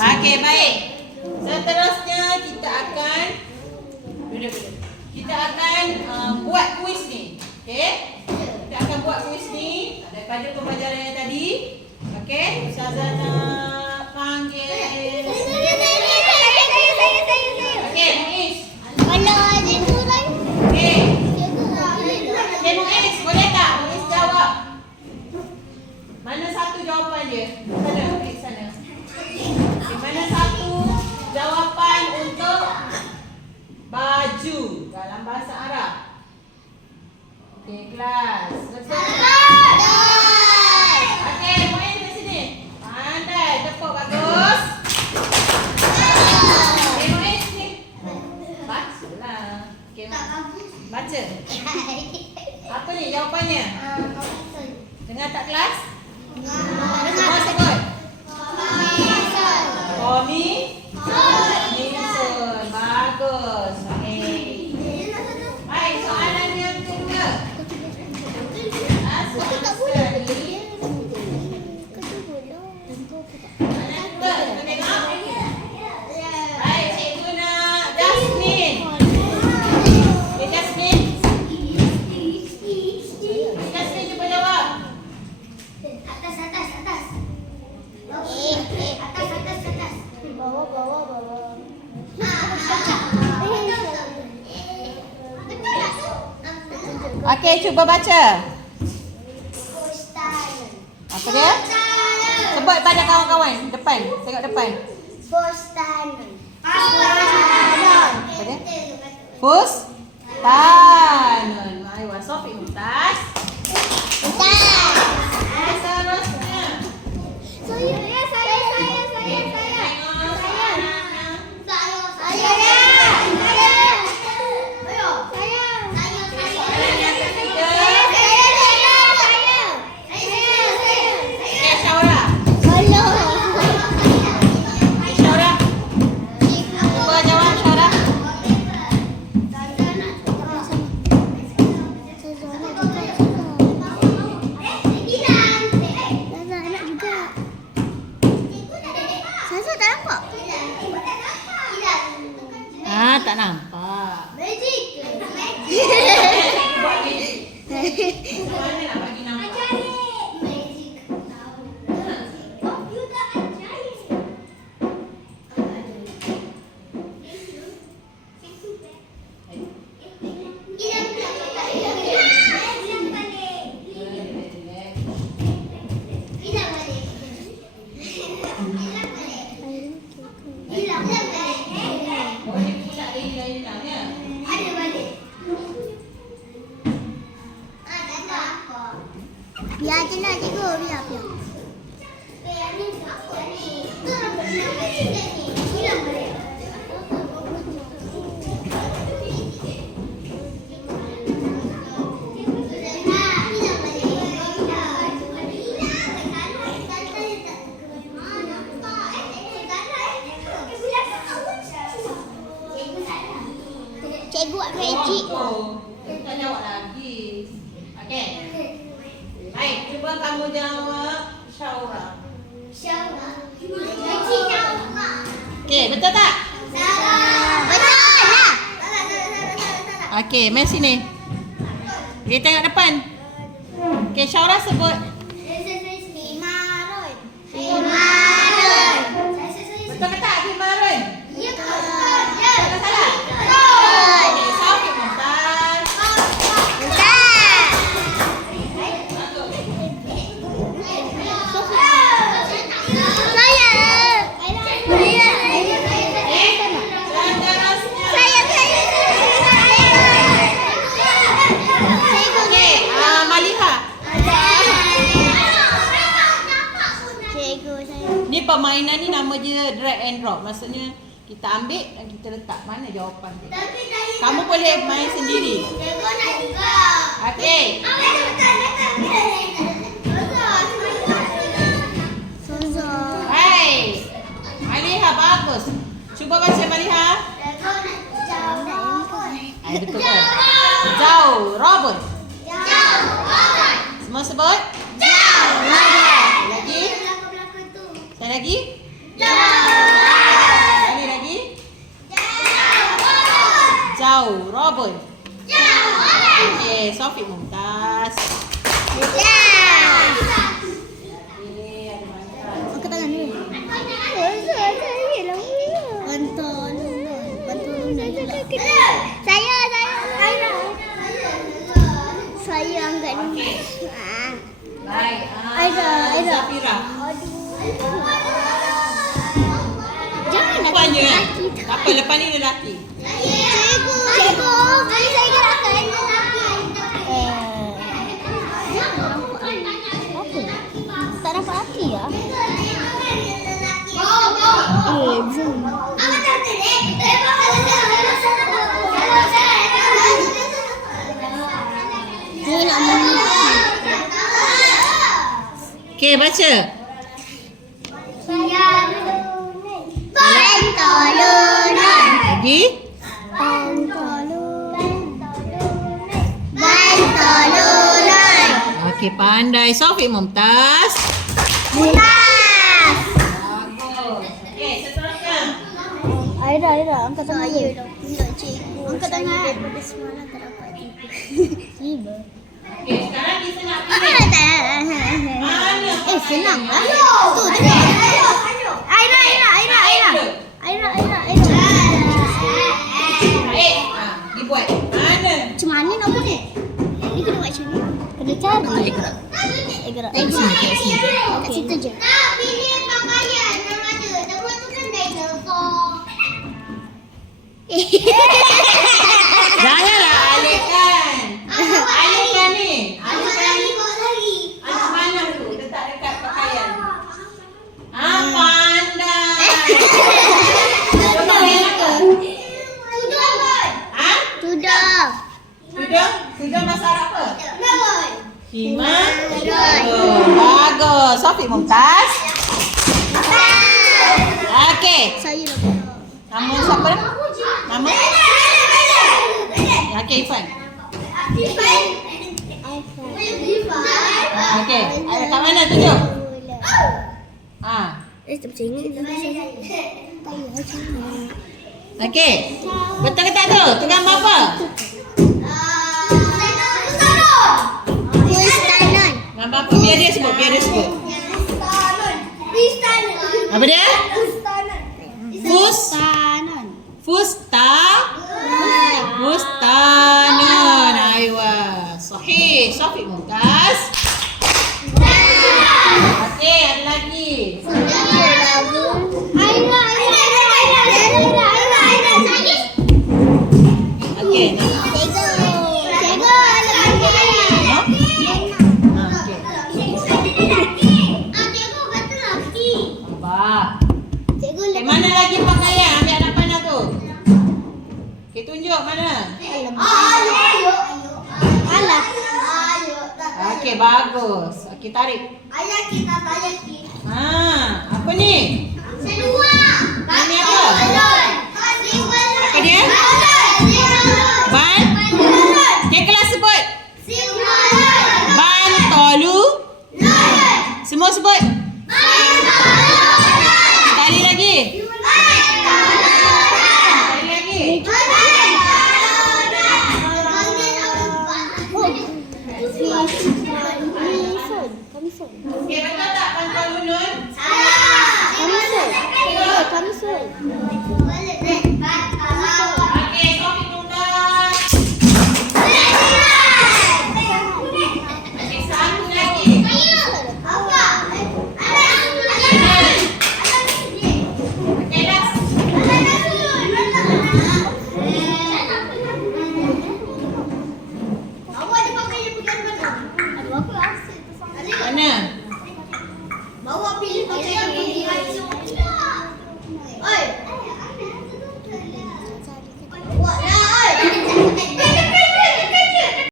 Okey, baik. Seterusnya kita akan buat kuis ni. Okey? Kita akan buat kuis ni daripada pembelajaran yang tadi. Okey? Ustazah nak panggil. Okey, Muiz. Mana ada turun? Okey. Okey, Muiz, boleh tak Muiz jawab? Mana satu jawapan dia? Sana, pergi sana. Okay, mana satu jawapan untuk baju dalam bahasa Arab? Okey, kelas. Okey, Muiz di sini. Pandai, tepuk bagus. Okey, Muiz ni. Bacalah. Okey, baca. Apa ni jawapannya? Dengar tak kelas? Semua sebut. Komison. Bagus. Okey. Baik, soalan yang kedua. Soalan sekali. Kita tengok. Baik, cikgu nak Jasmine. Okay, Jasmine. Jasmine cuba jawab. Atas. Bawah. Okey, cuba baca. Apa dia? Sebut pada kawan-kawan. Depan. Tengok depan. Fustanon. Apa dia? Fustanon. Aywa, Sofi Mumtaz. Seterusnya. Tak nampak. Magic. Buat magic. Mana nak bagi nampak? Magic. Komputer ajaib. Biar je lah cikgu, biar. Cikgu buat magic. Kita jawab lagi. Okey. Baik, cuba kamu jawab Syaura. Magic Syaura. Okey, betul tak? Betul lah. Okey, mari sini. Kita tengok depan. Okey, Syaura sebut. Betul ke tak? Himarun. Tak salah. Okey, Sofi Mumtaz. Ni permainan ni nama dia drag and drop. Maksudnya kita ambil dan kita letak mana jawapan dia. Kamu boleh main sendiri. Okey. Hai. Maliha bagus. Cuba baca Maliha. Betul ke? Jauh. Robot. Semua sebut? Lagi? Saya lagi? jauh. Robin. Okey, Sofi Mumtaz. Angkat tangan dulu. Bantul. Saya. Saya angkat dulu. Baik. Aira. Zafira. Jangan Rupanya kan? Tak apa, lepas ni lelaki. Cikgu. Kali saya gerakkan lelaki. Apa? Tak nampak lelaki ya? Zoom. Saya nak mengingat. Okey, baca. Pantolonan. Lagi. Pantolonan. Okey, pandai. Sofi Mumtaz. Bulas. Bagus. Okey, seterusnya. Aira, angkat tangan. Angkat tangan. Daripada semalam tak dapat tiba. Okey, sekarang kita nak pilih. Mana? Senang lah. Tu. Aira. Baik. Dibuat. Mana? Macam mana nak buat ni? Ni kena buat macam ni. Kena cari. Gerak. Kat sini. Kat situ je. Tak pilih pakaian yang ada. Nama tu kan dinosaur. Janganlah alihkan. Alihkan ni. Alihkan. Ikut lagi. Alih mana tu? Letak dekat pakaian. Pandai. Coba yang apa? Sudah pun. Sudah. Sudah masak apa? Namun. Himan. Bagus. Sofi Mumtaz. Okey. Saya nak. Nama siapa? Nama? Okey, Ifan. Okey. Ada kat mana tunjuk? Tak macam ini. Okey. Betul ke tak tu? Tegang berapa? Pustanan. Gambar apa? Biar dia sebut. Apa dia? Fustanan. Aywa. Sahih. Sofi Mumtaz. Okey, ada lagi. Okey, ni. Abah. Okey, mana lagi pakaian? Ambil anak panah tu. Okey, tunjuk mana? Okey, bagus. Okey, tarik. Ayah kita tanya kita. Apa ni? Sedua. Ini apa? Apa dia? Ban? Dia kelas sebut. Ban, tolu. Semua sebut. Sekali lagi. Kamisol. Okey, betul tak pantau lunun? Kamisol. Okey, Sofi Mumtaz. Okey, satu lagi. Okey, last. Awak ada pakai yang pegang mana? Mana? Bawa pilih.